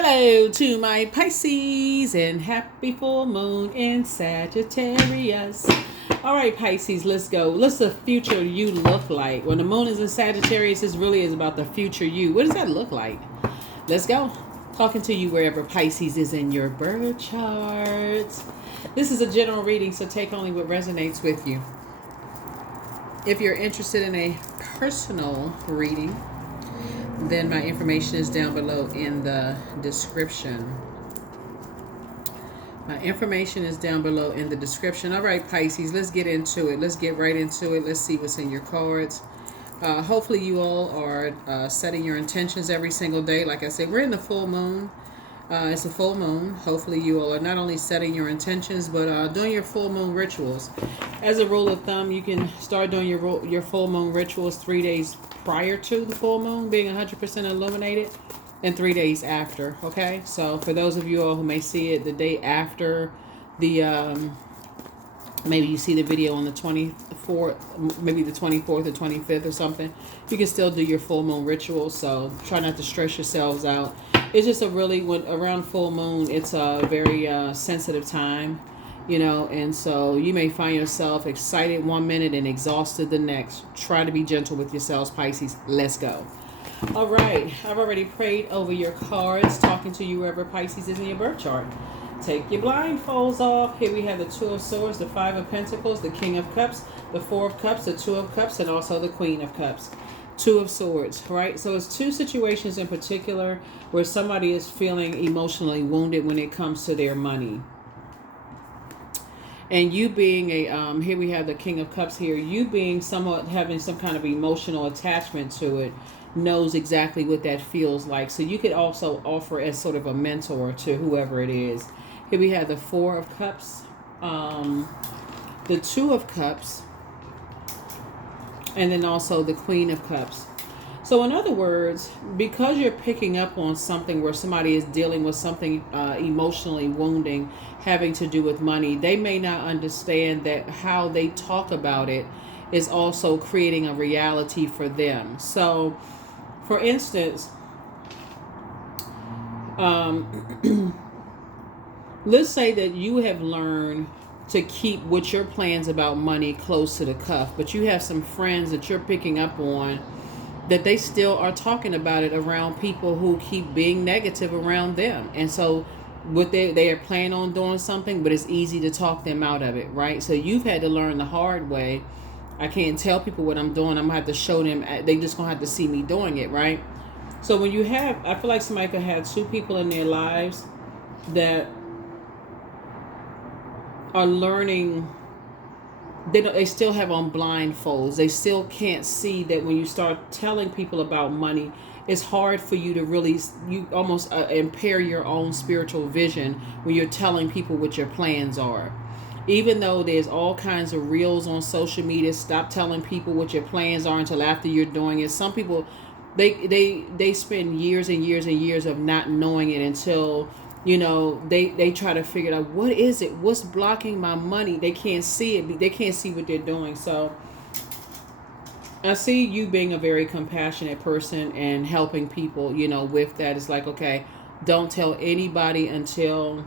Hello to my Pisces and happy full moon in Sagittarius. All right, Pisces, let's go. What's the future you look like? When the moon is in Sagittarius, this really is about the future you. What does that look like? Let's go. Talking to you wherever Pisces is in your birth chart. This is a general reading, so take only what resonates with you. If you're interested in a personal reading, then my information is down below in the description. My information is down below in the description. All right, Pisces, let's get into it. Let's get right into it. Let's see what's in your cards. Hopefully you all are setting your intentions every single day. Like I said, we're in the full moon. It's a full moon. Hopefully you all are not only setting your intentions, but doing your full moon rituals. As a rule of thumb, you can start doing your full moon rituals 3 days prior to the full moon being 100% illuminated and 3 days after. Okay, so for those of you all who may see it the day after the maybe you see the video on the 24th, maybe the 24th or 25th or something, you can still do your full moon ritual. So try not to stress yourselves out. It's just when around full moon, it's a very sensitive time, and so you may find yourself excited one minute and exhausted the next. Try to be gentle with yourselves, Pisces. Let's go. All right, I've already prayed over your cards, talking to you wherever Pisces is in your birth chart. Take your blindfolds off. Here we have the Two of Swords, the Five of Pentacles, the King of Cups, the Four of Cups, the Two of Cups, and also the Queen of Cups. Two of Swords, right? So it's two situations in particular where somebody is feeling emotionally wounded when it comes to their money. And you being here we have the King of Cups here, you being somewhat having some kind of emotional attachment to it, knows exactly what that feels like. So you could also offer as sort of a mentor to whoever it is. Here we have the Four of Cups, the Two of Cups, and then also the Queen of Cups. So in other words, because you're picking up on something where somebody is dealing with something emotionally wounding, having to do with money, they may not understand that how they talk about it is also creating a reality for them. So, for instance, let's say that you have learned to keep what your plans about money close to the cuff, but you have some friends that you're picking up on that they still are talking about it around people who keep being negative around them. And so what they are planning on doing something, but it's easy to talk them out of it, right? So you've had to learn the hard way. I can't tell people what I'm doing. I'm gonna have to show them. They just gonna have to see me doing it, right? So when you have, I feel like somebody could have two people in their lives that are learning. They still have on blindfolds. They still can't see that when you start telling people about money, it's hard for you to really, you almost impair your own spiritual vision when you're telling people what your plans are. Even though there's all kinds of reels on social media, stop telling people what your plans are until after you're doing it. Some people, they spend years and years and years of not knowing it until they try to figure out what is it, what's blocking my money. They can't see it. They can't see what they're doing. So I see you being a very compassionate person and helping people, with that. It's like, okay, don't tell anybody until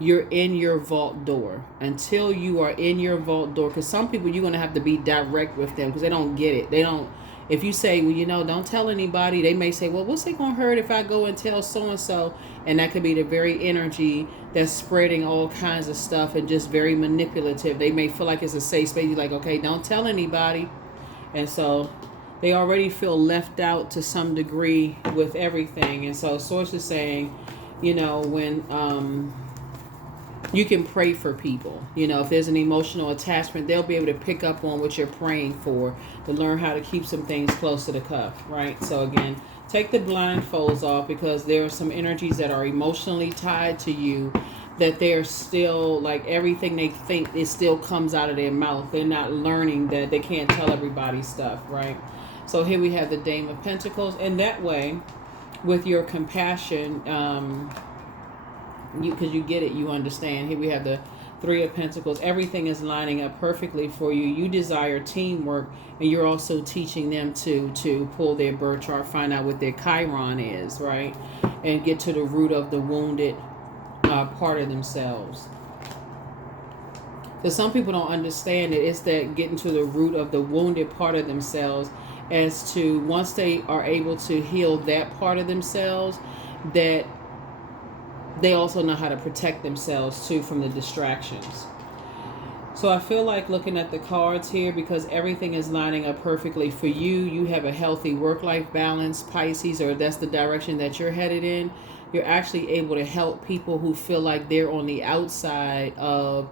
you're in your vault door. Until you are in your vault door. Because some people, you're going to have to be direct with them because they don't get it. They don't. If you say, well, don't tell anybody, they may say, well, what's it going to hurt if I go and tell so-and-so? And that could be the very energy that's spreading all kinds of stuff and just very manipulative. They may feel like it's a safe space. You're like, okay, don't tell anybody. And so they already feel left out to some degree with everything. And so Source is saying, when you can pray for people. If there's an emotional attachment, they'll be able to pick up on what you're praying for to learn how to keep some things close to the cuff, right? So again, take the blindfolds off because there are some energies that are emotionally tied to you that they're still, like, everything they think, it still comes out of their mouth. They're not learning that they can't tell everybody stuff, right? So here we have the Dame of Pentacles. And that way, with your compassion, because you get it, you understand. Here we have the Three of Pentacles. Everything is lining up perfectly for you. You desire teamwork, and you're also teaching them to pull their birth chart, find out what their Chiron is, right? And get to the root of the wounded part of themselves. So some people don't understand it. It's that getting to the root of the wounded part of themselves, as to once they are able to heal that part of themselves, that they also know how to protect themselves too from the distractions. So I feel like looking at the cards here, because everything is lining up perfectly for you. You have a healthy work-life balance, Pisces, or that's the direction that you're headed in. You're actually able to help people who feel like they're on the outside of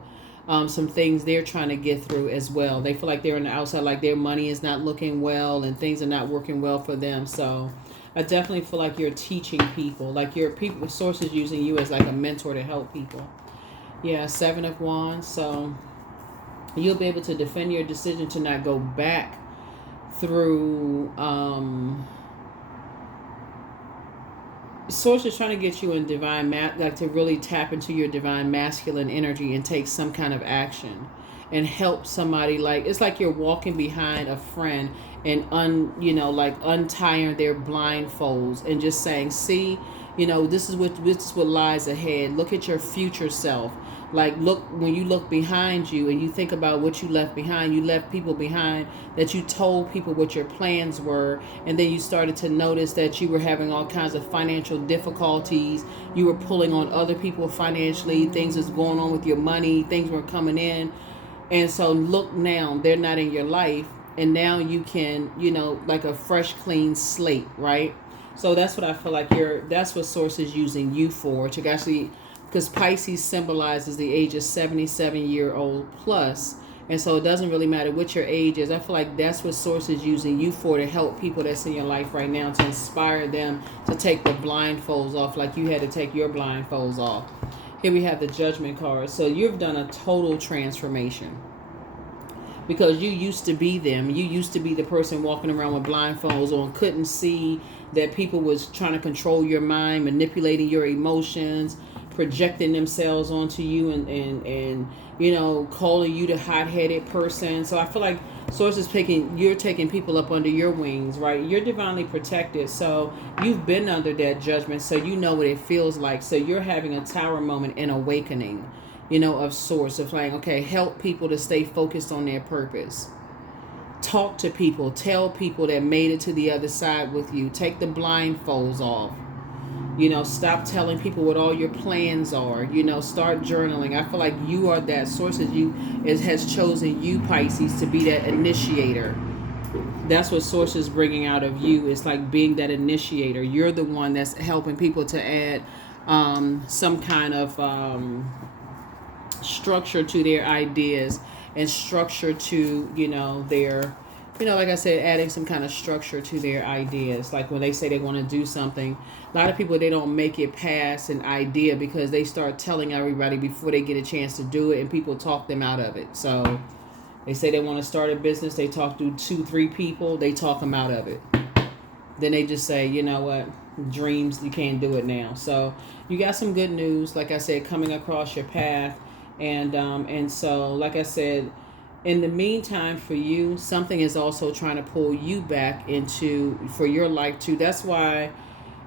some things they're trying to get through as well. They feel like they're on the outside, like their money is not looking well and things are not working well for them. So I definitely feel like you're teaching people, like your people, sources using you as like a mentor to help people. Yeah, Seven of Wands. So you'll be able to defend your decision to not go back through source is trying to get you in divine like to really tap into your divine masculine energy and take some kind of action and help somebody. Like it's like you're walking behind a friend and like untying their blindfolds and just saying, see, this is what lies ahead. Look at your future self. Like, look, when you look behind you and you think about what you left behind, you left people behind that you told people what your plans were. And then you started to notice that you were having all kinds of financial difficulties. You were pulling on other people financially. Things was going on with your money. Things were coming in. And so look now, they're not in your life. And now you can, like a fresh, clean slate, right? So that's what I feel like that's what Source is using you for, to actually, because Pisces symbolizes the age of 77-year-old plus. And so it doesn't really matter what your age is. I feel like that's what Source is using you for, to help people that's in your life right now, to inspire them to take the blindfolds off like you had to take your blindfolds off. Here we have the Judgment card. So you've done a total transformation. Because you used to be them. You used to be the person walking around with blindfolds on, couldn't see that people was trying to control your mind, manipulating your emotions, projecting themselves onto you and calling you the hot-headed person. So I feel like Source is you're taking people up under your wings, right? You're divinely protected. So you've been under that judgment, so you know what it feels like. So you're having a tower moment and awakening, of Source, of like, okay, help people to stay focused on their purpose. Talk to people, tell people that made it to the other side with you. Take the blindfolds off. Stop telling people what all your plans are. Start journaling. I feel like you are that. Source has chosen you, Pisces, to be that initiator. That's what Source is bringing out of you. It's like being that initiator. You're the one that's helping people to add some kind of structure to their ideas, and structure to their like I said, adding some kind of structure to their ideas. Like when they say they want to do something, a lot of people, they don't make it past an idea because they start telling everybody before they get a chance to do it, and people talk them out of it. So they say they want to start a business, they talk to 2-3 people, they talk them out of it. Then they just say, you know what, dreams, you can't do it now. So you got some good news, like I said, coming across your path. And so, like I said, in the meantime, for you, something is also trying to pull you back for your life too. That's why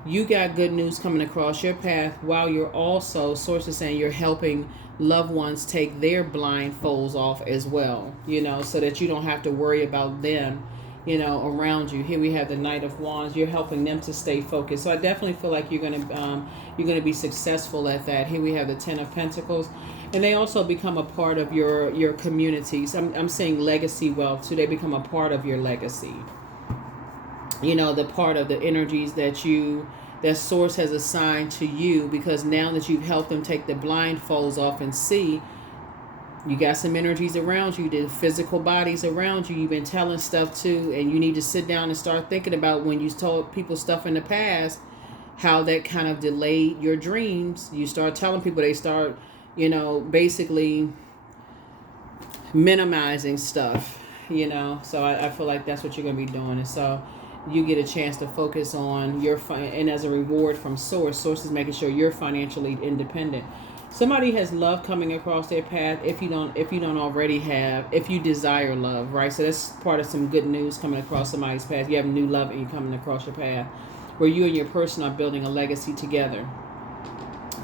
you got good news coming across your path, while you're also, Source is saying, you're helping loved ones take their blindfolds off as well, so that you don't have to worry about them, around you. Here we have the Knight of Wands. You're helping them to stay focused. So I definitely feel like you're gonna be successful at that. Here we have the Ten of Pentacles. And they also become a part of your communities. I'm saying legacy wealth too. They become a part of your legacy. The part of the energies that Source has assigned to you, because now that you've helped them take the blindfolds off and see, you got some energies around you, the physical bodies around you, you've been telling stuff to, and you need to sit down and start thinking about when you told people stuff in the past, how that kind of delayed your dreams. You start telling people, they start basically minimizing stuff, so I feel like that's what you're going to be doing. And so you get a chance to focus on and as a reward from Source is making sure you're financially independent. Somebody has love coming across their path. If you don't already have, if you desire love, right? So that's part of some good news coming across somebody's path. You have new love and you're coming across your path, where you and your person are building a legacy together.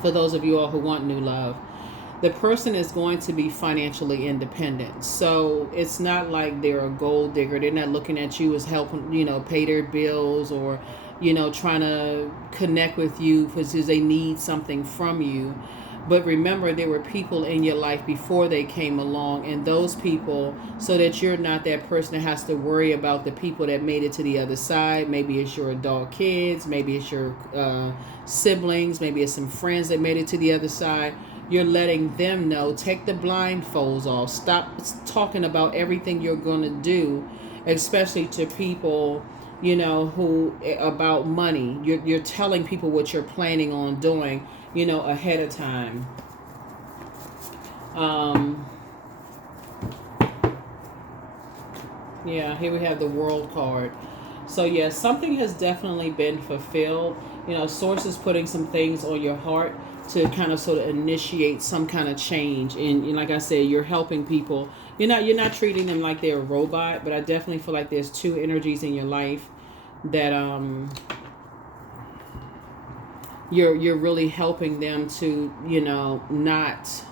For those of you all who want new love, the person is going to be financially independent. So it's not like they're a gold digger. They're not looking at you as helping, pay their bills, or, trying to connect with you because they need something from you. But remember, there were people in your life before they came along, and those people, so that you're not that person that has to worry about the people that made it to the other side. Maybe it's your adult kids, maybe it's your siblings, maybe it's some friends that made it to the other side. You're letting them know, take the blindfolds off. Stop talking about everything you're going to do, especially to people, who about money. You're telling people what you're planning on doing, ahead of time. Yeah, here we have the World card. So yeah, something has definitely been fulfilled. Source is putting some things on your heart to kind of sort of initiate some kind of change. And like I said, you're helping people. You're not treating them like they're a robot, but I definitely feel like there's two energies in your life that you're really helping them to, not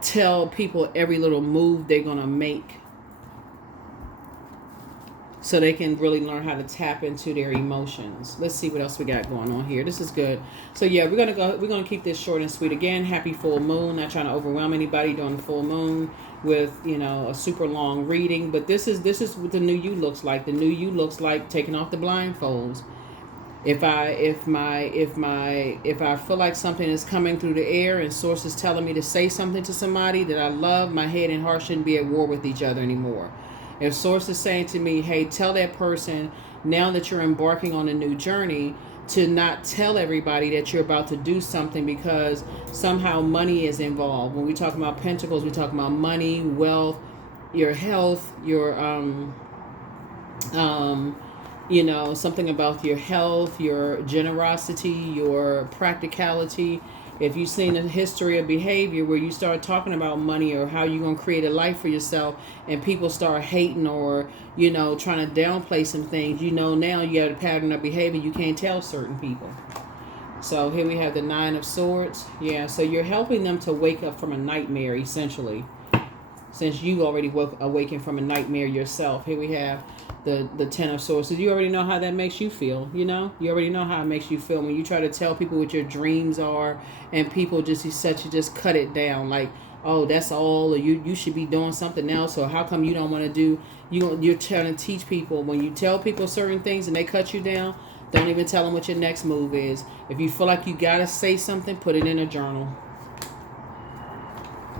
tell people every little move they're gonna make, so they can really learn how to tap into their emotions. Let's see what else we got going on here. This is good. So yeah, we're gonna keep this short and sweet. Again, happy full moon. Not trying to overwhelm anybody during the full moon with a super long reading, but this is what the new you looks like. The new you looks like taking off the blindfolds. If I feel like something is coming through the air and source is telling me to say something to somebody that I love, my head and heart shouldn't be at war with each other anymore. If source is saying to me, hey, tell that person, now that you're embarking on a new journey, to not tell everybody that you're about to do something because somehow money is involved. When we talk about pentacles, we talk about money, wealth, your health, your something about your health, your generosity, your practicality. If you've seen a history of behavior where you start talking about money or how you're going to create a life for yourself and people start hating or, trying to downplay some things, now you have a pattern of behavior you can't tell certain people. So here we have the Nine of Swords. Yeah, so you're helping them to wake up from a nightmare, essentially, since you already awakened from a nightmare yourself. Here we have the Ten of Swords. So you already know how that makes you feel, you already know how it makes you feel when you try to tell people what your dreams are and people just cut it down like, oh, that's all, or you should be doing something else, or how come you don't want to do, you're trying to teach people. When you tell people certain things and they cut you down, don't even tell them what your next move is. If you feel like you gotta say something, put it in a journal.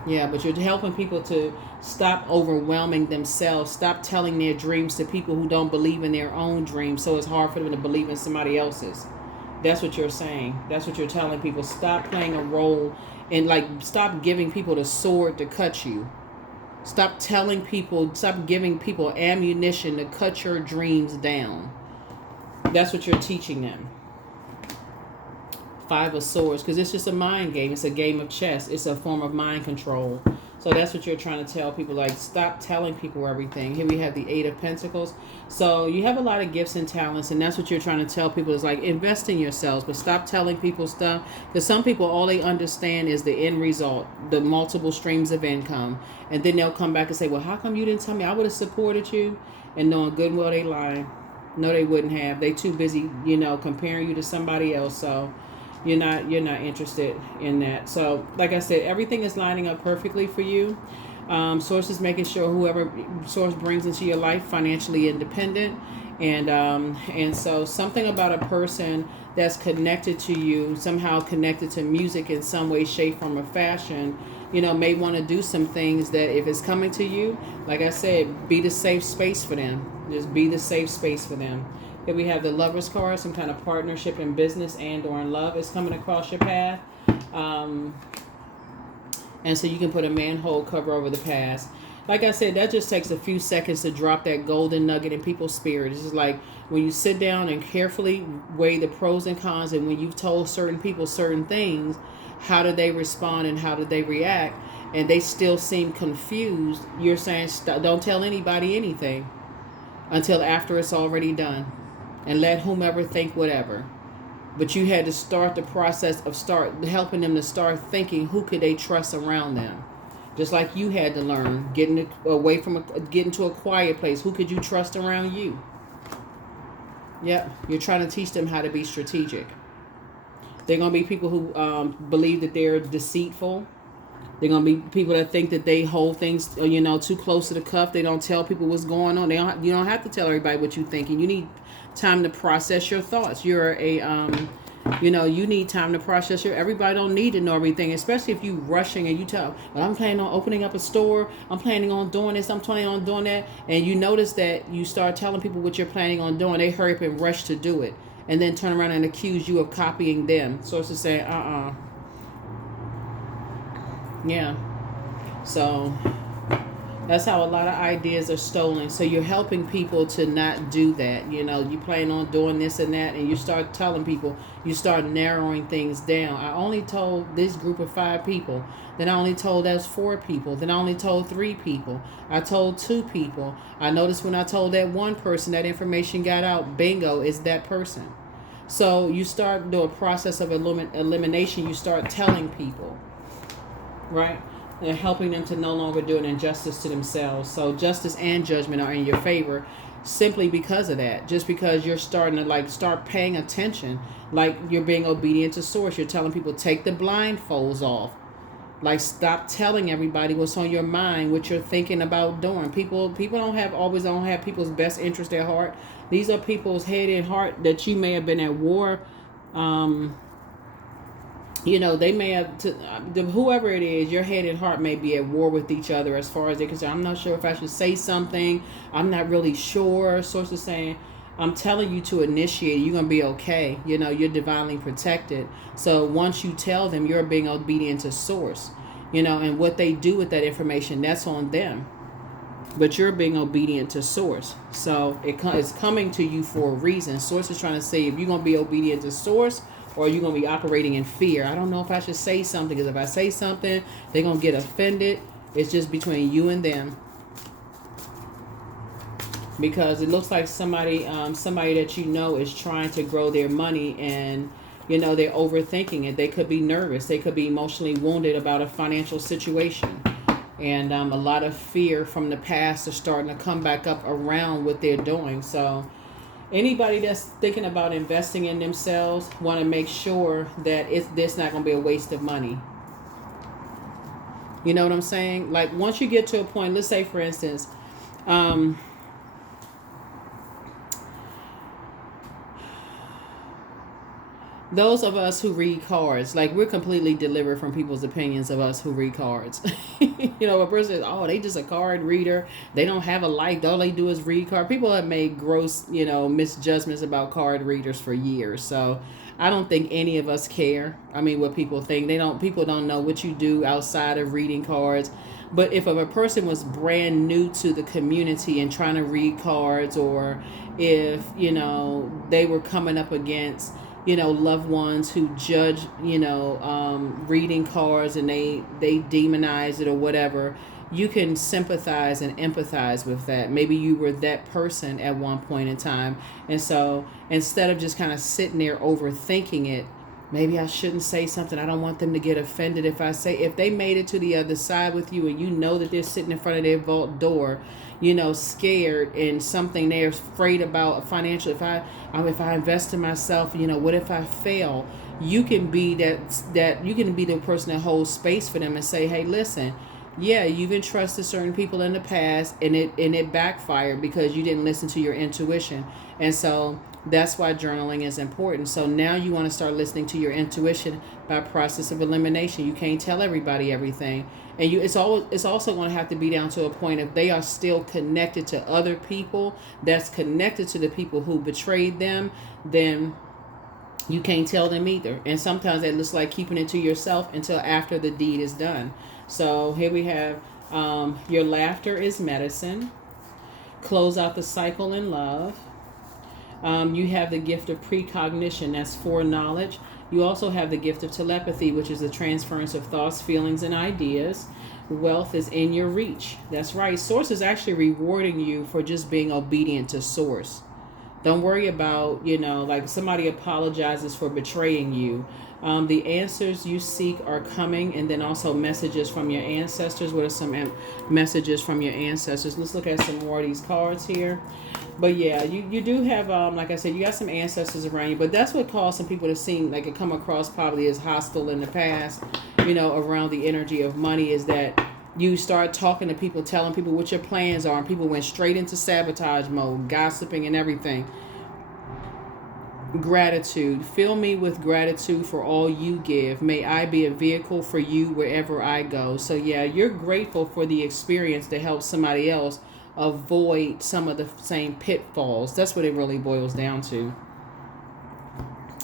Yeah, but you're helping people to stop overwhelming themselves. Stop telling their dreams to people who don't believe in their own dreams, so it's hard for them to believe in somebody else's. That's what you're saying. That's what you're telling people. Stop playing a role and stop giving people the sword to cut you. Stop giving people ammunition to cut your dreams down. That's what you're teaching them. Five of Swords, because it's just a mind game. It's a game of chess. It's a form of mind control. So that's what you're trying to tell people. Stop telling people everything. Here we have the Eight of Pentacles. So you have a lot of gifts and talents, and that's what you're trying to tell people is invest in yourselves, but stop telling people stuff. Because some people, all they understand is the end result, the multiple streams of income. And then they'll come back and say, well, how come you didn't tell me? I would have supported you. And knowing good and well they lying. No, they wouldn't have. They too busy, comparing you to somebody else. So you're not interested in that. So like I said, everything is lining up perfectly for you. Source is making sure whoever source brings into your life financially independent, and so something about a person that's connected to you, somehow connected to music in some way, shape, form, or fashion, may want to do some things that if it's coming to you, like I said, be the safe space for them. Just be the safe space for them. Here we have the Lovers card. Some kind of partnership in business and or in love is coming across your path. And so you can put a manhole cover over the past. Like I said, that just takes a few seconds to drop that golden nugget in people's spirit. It's just like when you sit down and carefully weigh the pros and cons, and when you've told certain people certain things, how do they respond and how do they react, and they still seem confused, you're saying don't tell anybody anything until after it's already done, and let whomever think whatever. But you had to start the process of start helping them to start thinking who could they trust around them. Just like you had to learn, getting away from getting to a quiet place. Who could you trust around you? Yep, you're trying to teach them how to be strategic. They're going to be people who believe that they're deceitful. They're going to be people that think that they hold things, too close to the cuff. They don't tell people what's going on. You don't have to tell everybody what you're thinking. You need time to process your thoughts. You're you need time to process everybody don't need to know everything, especially if you rushing and you tell, well, I'm planning on opening up a store. I'm planning on doing this. I'm planning on doing that. And you notice that you start telling people what you're planning on doing. They hurry up and rush to do it. And then turn around and accuse you of copying them. Sources say, yeah. So that's how a lot of ideas are stolen. So you're helping people to not do that. You plan on doing this and that, and you start telling people, you start narrowing things down. I only told this group of 5 people. Then I only told those 4 people. Then I only told 3 people. I told 2 people. I noticed when I told that one person, that information got out. Bingo, it's that person. So you start do a process of elimination. You start telling people, right? They're helping them to no longer do an injustice to themselves. So justice and judgment are in your favor simply because of that. Just because you're starting to start paying attention, like you're being obedient to source. You're telling people, take the blindfolds off. Stop telling everybody what's on your mind, what you're thinking about doing. People always don't have people's best interest at heart. These are people's head and heart that you may have been at war. They may have, whoever it is, your head and heart may be at war with each other as far as they're concerned. I'm not sure if I should say something. I'm not really sure. Sources saying, I'm telling you to initiate. You're going to be okay. You're divinely protected. So once you tell them, you're being obedient to source. And what they do with that information, that's on them. But you're being obedient to source. So it's coming to you for a reason. Source is trying to say, if you're going to be obedient to source, or you're going to be operating in fear. I don't know if I should say something, because if I say something, they're going to get offended. It's just between you and them. Because it looks like somebody that is trying to grow their money, and they're overthinking it. They could be nervous. They could be emotionally wounded about a financial situation. And a lot of fear from the past is starting to come back up around what they're doing. So anybody that's thinking about investing in themselves want to make sure that this not going to be a waste of money. You know what I'm saying? Once you get to a point, let's say for instance, those of us who read cards, we're completely delivered from people's opinions of us who read cards. A person says, oh, they just a card reader. They don't have a life. All they do is read cards. People have made gross, misjudgments about card readers for years. So I don't think any of us care. What people think. People don't know what you do outside of reading cards. But if a person was brand new to the community and trying to read cards, or if, they were coming up against loved ones who judge, reading cards, and they demonize it or whatever, you can sympathize and empathize with that. Maybe you were that person at one point in time. And so instead of just kind of sitting there overthinking it, maybe I shouldn't say something. I don't want them to get offended if they made it to the other side with you, and that they're sitting in front of their vault door, scared and something they're afraid about financially. If I invest in myself, what if I fail? You can be that you can be the person that holds space for them and say, hey, listen, yeah, you've entrusted certain people in the past, and it backfired because you didn't listen to your intuition. And so that's why journaling is important. So now you want to start listening to your intuition by process of elimination. You can't tell everybody everything. And it's also going to have to be down to a point, if they are still connected to other people that's connected to the people who betrayed them, then you can't tell them either. And sometimes it looks like keeping it to yourself until after the deed is done. So here we have your laughter is medicine. Close out the cycle in love. You have the gift of precognition, that's foreknowledge. You also have the gift of telepathy, which is the transference of thoughts, feelings, and ideas. Wealth is in your reach. That's right. Source is actually rewarding you for just being obedient to Source. Don't worry about, like somebody apologizes for betraying you. The answers you seek are coming, and then also messages from your ancestors. What are some messages from your ancestors? Let's look at some more of these cards here. But yeah, you do have, like I said, you got some ancestors around you, but that's what caused some people to seem like it come across probably as hostile in the past, around the energy of money, is that you start talking to people, telling people what your plans are, and people went straight into sabotage mode, gossiping and everything. Gratitude. Fill me with gratitude for all you give. May I be a vehicle for you wherever I go. So yeah, you're grateful for the experience to help somebody else avoid some of the same pitfalls. That's what it really boils down to.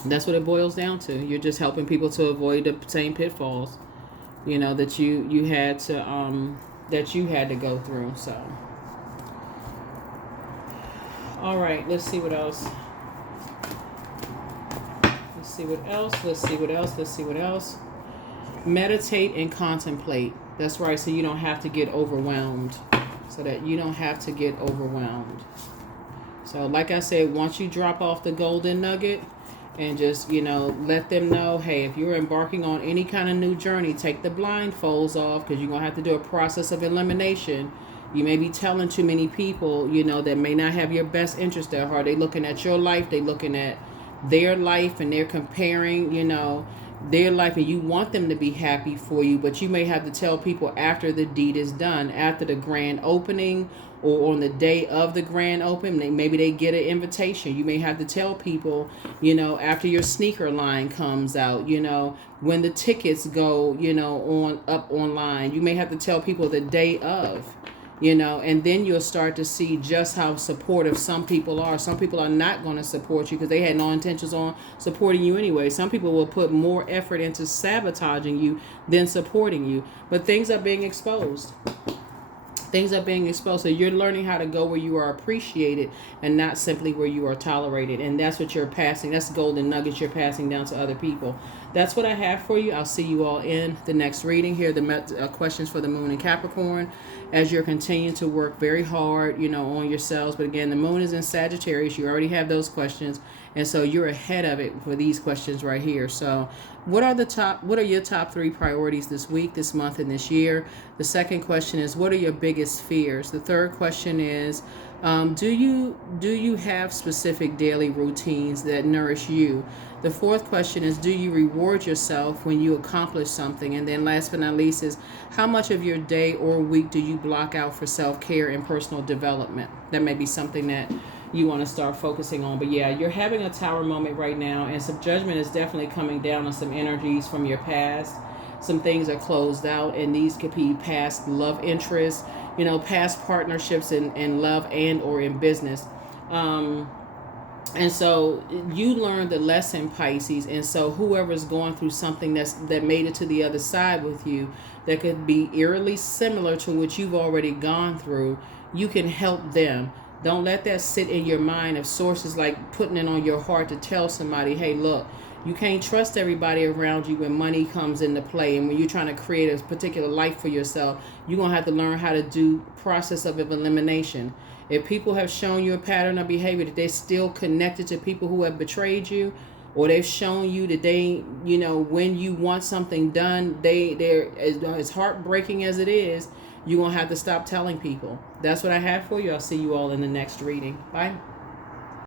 That's what it boils down to. You're just helping people to avoid the same pitfalls, that you had to go through. So all right, let's see what else. Let's see what else. Meditate and contemplate. That's right, so you don't have to get overwhelmed. So like I said, once you drop off the golden nugget and just, let them know, hey, if you're embarking on any kind of new journey, take the blindfolds off, because you're going to have to do a process of elimination. You may be telling too many people, that may not have your best interest at heart. They're looking at your life. They're looking at their life, and they're comparing, their life, and you want them to be happy for you, but you may have to tell people after the deed is done, after the grand opening, or on the day of the grand opening. Maybe they get an invitation. You may have to tell people, after your sneaker line comes out, when the tickets go, up online. You may have to tell people the day of. And then you'll start to see just how supportive some people are. Some people are not going to support you because they had no intentions on supporting you anyway. Some people will put more effort into sabotaging you than supporting you. But things are being exposed. So you're learning how to go where you are appreciated and not simply where you are tolerated. And that's what you're passing. That's golden nuggets you're passing down to other people. That's what I have for you. I'll see you all in the next reading. Here are the questions for the moon in Capricorn as you're continuing to work very hard, on yourselves. But again, the moon is in Sagittarius. You already have those questions. And so you're ahead of it for these questions right here. So what are your top 3 priorities this week, this month, and this year? The second question is, what are your biggest fears? The third question is, do you have specific daily routines that nourish you? The fourth question is, do you reward yourself when you accomplish something? And then last but not least is, how much of your day or week do you block out for self-care and personal development? That may be something that you want to start focusing on. But yeah, you're having a tower moment right now, and some judgment is definitely coming down on some energies from your past. Some things are closed out, and these could be past love interests, past partnerships in love and or in business. And so you learned the lesson, Pisces, and so whoever's going through something that made it to the other side with you, that could be eerily similar to what you've already gone through, you can help them. Don't let that sit in your mind of sources like putting it on your heart to tell somebody, hey, look, you can't trust everybody around you when money comes into play. And when you're trying to create a particular life for yourself, you're going to have to learn how to do process of elimination. If people have shown you a pattern of behavior that they're still connected to people who have betrayed you, or they've shown you that they, when you want something done, they're as heartbreaking as it is, you're going to have to stop telling people. That's what I have for you. I'll see you all in the next reading. Bye.